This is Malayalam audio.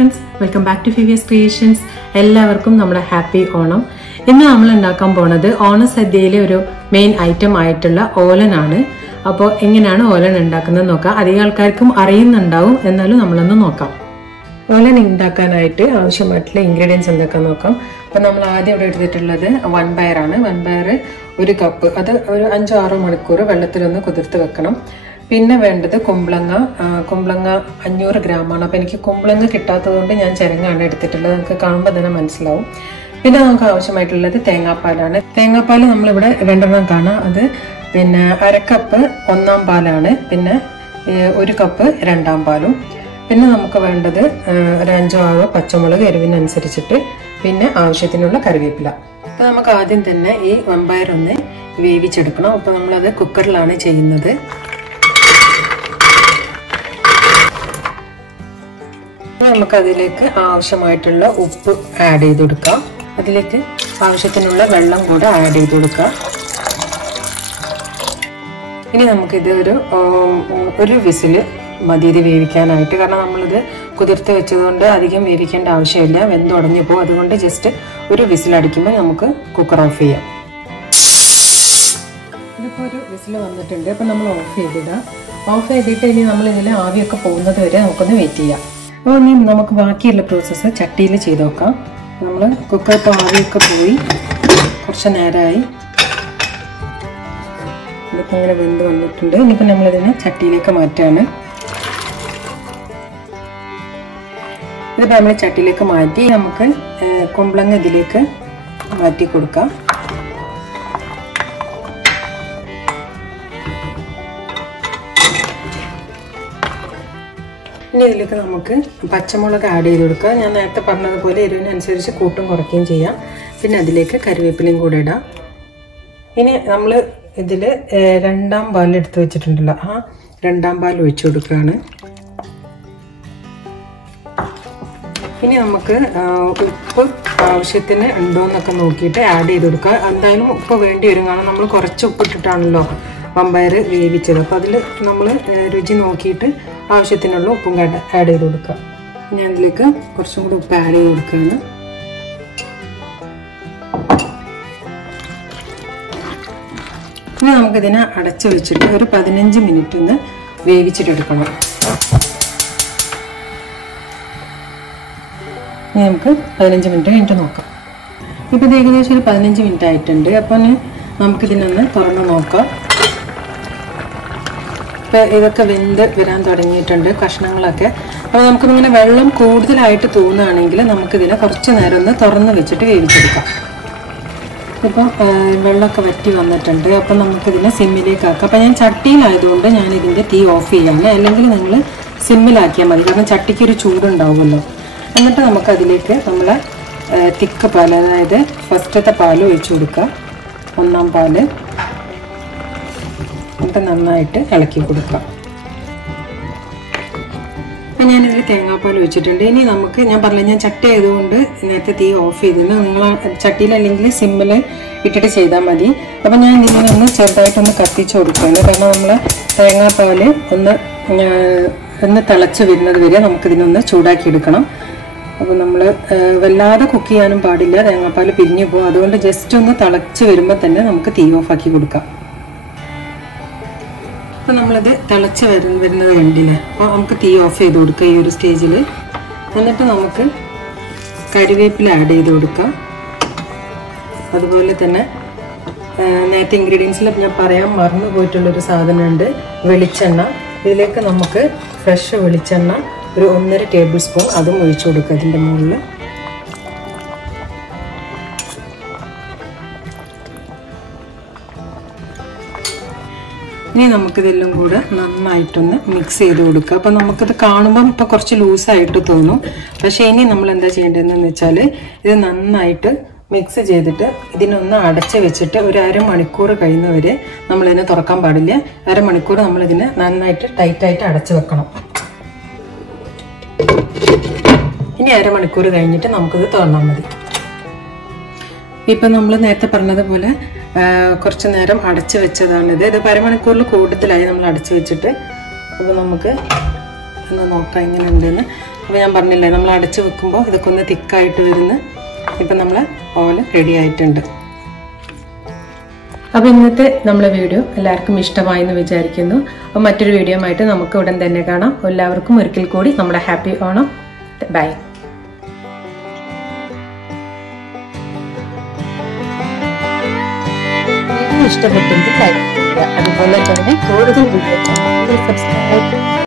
friends, welcome back to Fiveas Creations. എല്ലാവർക്കും നമ്മുടെ ഹാപ്പി ഓണം. ഇന്ന് നമ്മൾ ഉണ്ടാക്കാൻ പോകുന്നത് ഓണസദ്യയിലെ ഒരു മെയിൻ ഐറ്റം ആയിട്ടുള്ള ഓലൻ ആണ്. അപ്പോൾ എങ്ങനെയാണ് ഓലൻ ഉണ്ടാക്കുന്നത് നോക്കാം. അധികം ആൾക്കാർക്കും അറിയുന്നുണ്ടാവും, എന്നാലും നമ്മളൊന്ന് നോക്കാം. ഓലൻ ഉണ്ടാക്കാനായിട്ട് ആവശ്യമായിട്ടുള്ള ഇൻഗ്രീഡിയൻസ് എന്തൊക്കെയാണെന്ന് നോക്കാം. അപ്പോൾ നമ്മൾ ആദ്യം ഇവിടെ എടുത്തിട്ടുള്ളത് വൻപയറാണ്. വൻപയർ 1 കപ്പ്, അത് ഒരു 5-6 മണിക്കൂർ വെള്ളത്തിലൊന്ന് കുതിർത്ത് വെക്കണം. പിന്നെ വേണ്ടത് കുമ്പളങ്ങ 500 ഗ്രാമാണ്. അപ്പോൾ എനിക്ക് കുമ്പളങ്ങ കിട്ടാത്തതുകൊണ്ട് ഞാൻ ചിരങ്ങാണ് എടുത്തിട്ടുള്ളത്. നമുക്ക് കാണുമ്പോൾ തന്നെ മനസ്സിലാവും. പിന്നെ നമുക്ക് ആവശ്യമായിട്ടുള്ളത് തേങ്ങാപ്പാലാണ്. തേങ്ങാപ്പാൽ നമ്മളിവിടെ 2 കാണാം. അത് പിന്നെ 1/2 കപ്പ് 1-ാം പാലാണ്, പിന്നെ 1 കപ്പ് 2-ാം പാലും. പിന്നെ നമുക്ക് വേണ്ടത് ഒരു 5-6 പച്ചമുളക് എരിവിനനുസരിച്ചിട്ട്, പിന്നെ ആവശ്യത്തിനുള്ള കറിവേപ്പില. അപ്പോൾ നമുക്ക് ആദ്യം തന്നെ ഈ വൻപയറൊന്ന് വേവിച്ചെടുക്കണം. അപ്പോൾ നമ്മളത് കുക്കറിലാണ് ചെയ്യുന്നത്. നമുക്ക് അതിലേക്ക് ആവശ്യമായിട്ടുള്ള ഉപ്പ് ആഡ് ചെയ്ത് കൊടുക്കാം. അതിലേക്ക് ആവശ്യത്തിനുള്ള വെള്ളം കൂടെ ആഡ് ചെയ്ത് കൊടുക്കാം. ഇനി നമുക്കിത് ഒരു വിസില് മതി ഇത് വേവിക്കാനായിട്ട്. കാരണം നമ്മളിത് കുതിർത്ത് വെച്ചതുകൊണ്ട് അധികം വേവിക്കേണ്ട ആവശ്യമില്ല, വെന്തുടഞ്ഞു പോകും. അതുകൊണ്ട് ജസ്റ്റ് ഒരു വിസിലടിക്കുമ്പോൾ നമുക്ക് കുക്കർ ഓഫ് ചെയ്യാം. ഇതിപ്പോൾ ഒരു വിസിൽ വന്നിട്ടുണ്ട്. അപ്പം നമ്മൾ ഓഫ് ചെയ്തിടാം. ഓഫ് ചെയ്തിട്ട് ഇനി നമ്മളിതിൽ ആവിയൊക്കെ പോകുന്നത് വരെ നമുക്കൊന്ന് വെയിറ്റ് ചെയ്യാം. അപ്പോൾ ഇനി നമുക്ക് ബാക്കിയുള്ള പ്രോസസ്സ് ചട്ടിയിൽ ചെയ്ത് നോക്കാം. നമ്മൾ കുക്കർ ഇപ്പോൾ ആവിയൊക്കെ പോയി കുറച്ച് നേരമായി. ഇതിപ്പോൾ ഇങ്ങനെ വെന്ത് വന്നിട്ടുണ്ട്. ഇനിയിപ്പോൾ നമ്മളിതിനെ ചട്ടിയിലേക്ക് മാറ്റാണ്. ഇതിപ്പോൾ നമ്മൾ ചട്ടിയിലേക്ക് മാറ്റി നമുക്ക് കുമ്പളങ്ങ ഇതിലേക്ക് മാറ്റി കൊടുക്കാം. ഇനി ഇതിലേക്ക് നമുക്ക് പച്ചമുളക് ആഡ് ചെയ്ത് കൊടുക്കാം. ഞാൻ നേരത്തെ പറഞ്ഞതുപോലെ എരിവിനനുസരിച്ച് കൂട്ടും കുറയ്ക്കുകയും ചെയ്യാം. പിന്നെ അതിലേക്ക് കറിവേപ്പിലയും കൂടെ ഇടാം. ഇനി നമ്മൾ ഇതിൽ 2-ാം പാൽ എടുത്ത് വെച്ചിട്ടുണ്ടല്ലോ, ആ 2-ാം പാൽ ഒഴിച്ചു കൊടുക്കുകയാണ്. ഇനി നമുക്ക് ഉപ്പ് ആവശ്യത്തിന് ഉണ്ടോ എന്നൊക്കെ നോക്കിയിട്ട് ആഡ് ചെയ്ത് കൊടുക്കുക. എന്തായാലും ഉപ്പ് വേണ്ടി വരും, കാരണം നമ്മൾ കുറച്ച് ഉപ്പിട്ടിട്ടാണല്ലോ വൻപയർ വേവിച്ചത്. അപ്പോൾ അതിൽ നമ്മൾ രുചി നോക്കിയിട്ട് ആവശ്യത്തിനുള്ള ഉപ്പും ആഡ് ചെയ്ത് കൊടുക്കുക. ഞാൻ ഇതിലേക്ക് കുറച്ചും കൂടി ഉപ്പ് ആഡ് ചെയ്ത് കൊടുക്കുകയാണ്. ഇനി നമുക്കിതിനെ അടച്ചു വെച്ചിട്ട് ഒരു 15 മിനിറ്റ് ഒന്ന് വേവിച്ചിട്ടെടുക്കണം. ഇനി നമുക്ക് 15 മിനിറ്റ് കഴിഞ്ഞിട്ട് നോക്കാം. ഇപ്പോൾ ഇത് ഏകദേശം ഒരു 15 മിനിറ്റ് ആയിട്ടുണ്ട്. അപ്പം നമുക്കിതിനൊന്ന് തുറന്ന് നോക്കാം. ഇപ്പം ഇതൊക്കെ വെന്ത് വരാൻ തുടങ്ങിയിട്ടുണ്ട്, കഷ്ണങ്ങളൊക്കെ. അപ്പോൾ നമുക്കിങ്ങനെ വെള്ളം കൂടുതലായിട്ട് തോന്നുകയാണെങ്കിൽ നമുക്കിതിനെ കുറച്ച് നേരം ഒന്ന് തുറന്ന് വെച്ചിട്ട് വേവിച്ചെടുക്കാം. ഇപ്പം വെള്ളമൊക്കെ വറ്റി വന്നിട്ടുണ്ട്. അപ്പം നമുക്കിതിനെ സിമ്മിലേക്ക് ആക്കാം. അപ്പം ഞാൻ ചട്ടിയിലായതുകൊണ്ട് ഞാനിതിൻ്റെ തീ ഓഫ് ചെയ്യാണ്. അല്ലെങ്കിൽ നിങ്ങൾ സിമ്മിലാക്കിയാൽ മതി, കാരണം ചട്ടിക്കൊരു ചൂടുണ്ടാവുമല്ലോ. എന്നിട്ട് നമുക്കതിലേക്ക് നമ്മൾ തിക്ക് പാൽ, അതായത് ഫസ്റ്റത്തെ പാൽ ഒഴിച്ചു കൊടുക്കുക, 1-ാം പാല്. എന്നിട്ട് നന്നായിട്ട് ഇളക്കി കൊടുക്കാം. അപ്പം ഞാനിതിൽ തേങ്ങാപ്പാൽ ഒഴിച്ചിട്ടുണ്ട്. ഇനി നമുക്ക്, ഞാൻ പറഞ്ഞില്ല, ഞാൻ ചട്ടി ആയതുകൊണ്ട് നേരത്തെ തീ ഓഫ് ചെയ്തിരുന്നു. നിങ്ങൾ ചട്ടിയിലല്ലെങ്കിൽ സിമ്മിൽ ഇട്ടിട്ട് ചെയ്താൽ മതി. അപ്പം ഞാൻ ഇതിനൊന്ന് ചെറുതായിട്ടൊന്ന് കത്തിച്ച് കൊടുക്കുകയാണ്. കാരണം നമ്മൾ തേങ്ങാപ്പാൽ ഒന്ന് തിളച്ച് വരുന്നത് വരെ നമുക്കിതിനൊന്ന് ചൂടാക്കി എടുക്കണം. അപ്പോൾ നമ്മൾ വല്ലാതെ കുക്ക് ചെയ്യാനും പാടില്ല, തേങ്ങാപ്പാൽ പിരിഞ്ഞു പോകും. അതുകൊണ്ട് ജസ്റ്റ് ഒന്ന് തിളച്ച് വരുമ്പോൾ തന്നെ നമുക്ക് തീ ഓഫാക്കി കൊടുക്കാം. അപ്പോൾ നമ്മളിത് തിളച്ച് വരുന്നത് കണ്ടില്ലേ. അപ്പോൾ നമുക്ക് തീ ഓഫ് ചെയ്ത് കൊടുക്കുക ഈ ഒരു സ്റ്റേജിൽ. എന്നിട്ട് നമുക്ക് കറിവേപ്പില ആഡ് ചെയ്ത് കൊടുക്കാം. അതുപോലെ തന്നെ നേരത്തെ ഇൻഗ്രീഡിയൻസിൽ ഞാൻ പറയാൻ മറന്നു പോയിട്ടുള്ളൊരു സാധനമുണ്ട്, വെളിച്ചെണ്ണ. ഇതിലേക്ക് നമുക്ക് ഫ്രഷ് വെളിച്ചെണ്ണ ഒരു 1.5 ടേബിൾ സ്പൂൺ അതും ഒഴിച്ചു കൊടുക്കുക അതിൻ്റെ മുകളിൽ. ഇനി നമുക്കിതെല്ലാം കൂടെ നന്നായിട്ടൊന്ന് മിക്സ് ചെയ്ത് കൊടുക്കുക. അപ്പോൾ നമുക്കിത് കാണുമ്പം ഇപ്പോൾ കുറച്ച് ലൂസായിട്ട് തോന്നും. പക്ഷേ ഇനി നമ്മൾ എന്താ ചെയ്യേണ്ടതെന്ന് വെച്ചാൽ ഇത് നന്നായിട്ട് മിക്സ് ചെയ്തിട്ട് ഇതിനൊന്ന് അടച്ച് വെച്ചിട്ട് ഒരു 1/2 മണിക്കൂർ കഴിയുന്നവരെ നമ്മളിതിനെ തുറക്കാൻ പാടില്ല. 1/2 മണിക്കൂർ നമ്മളിതിനെ നന്നായിട്ട് ടൈറ്റായിട്ട് അടച്ച് വെക്കണം. ഇനി 1/2 മണിക്കൂർ കഴിഞ്ഞിട്ട് നമുക്കിത് തുറന്നാൽ മതി. ഇപ്പം നമ്മൾ നേരത്തെ പറഞ്ഞതുപോലെ കുറച്ച് നേരം അടച്ചു വെച്ചതാണിത്. ഇത് 1/2 മണിക്കൂറിൽ കൂടുതലായി നമ്മൾ അടച്ചു വെച്ചിട്ട്. അപ്പോൾ നമുക്ക് ഒന്ന് നോക്കാം എങ്ങനെയുണ്ടെന്ന്. അപ്പോൾ ഞാൻ പറഞ്ഞില്ലേ, നമ്മൾ അടച്ചു വെക്കുമ്പോൾ ഇതൊക്കെ ഒന്ന് തിക്കായിട്ട് വരുന്നു. ഇപ്പം നമ്മളെ ഓലൻ റെഡി ആയിട്ടുണ്ട്. അപ്പോൾ ഇന്നത്തെ നമ്മളെ വീഡിയോ എല്ലാവർക്കും ഇഷ്ടമായി എന്ന് വിചാരിക്കുന്നു. അപ്പോൾ മറ്റൊരു വീഡിയോ ആയിട്ട് നമുക്ക് ഉടൻ തന്നെ കാണാം. എല്ലാവർക്കും ഒരിക്കൽ കൂടി നമ്മുടെ ഹാപ്പി ഓണം. ബൈ. ഇഷ്ടപ്പെട്ടെങ്കിൽ ലൈക്ക് ചെയ്യുക. അതുപോലെ തന്നെ കൂടുതൽ വീഡിയോ സബ്സ്ക്രൈബ്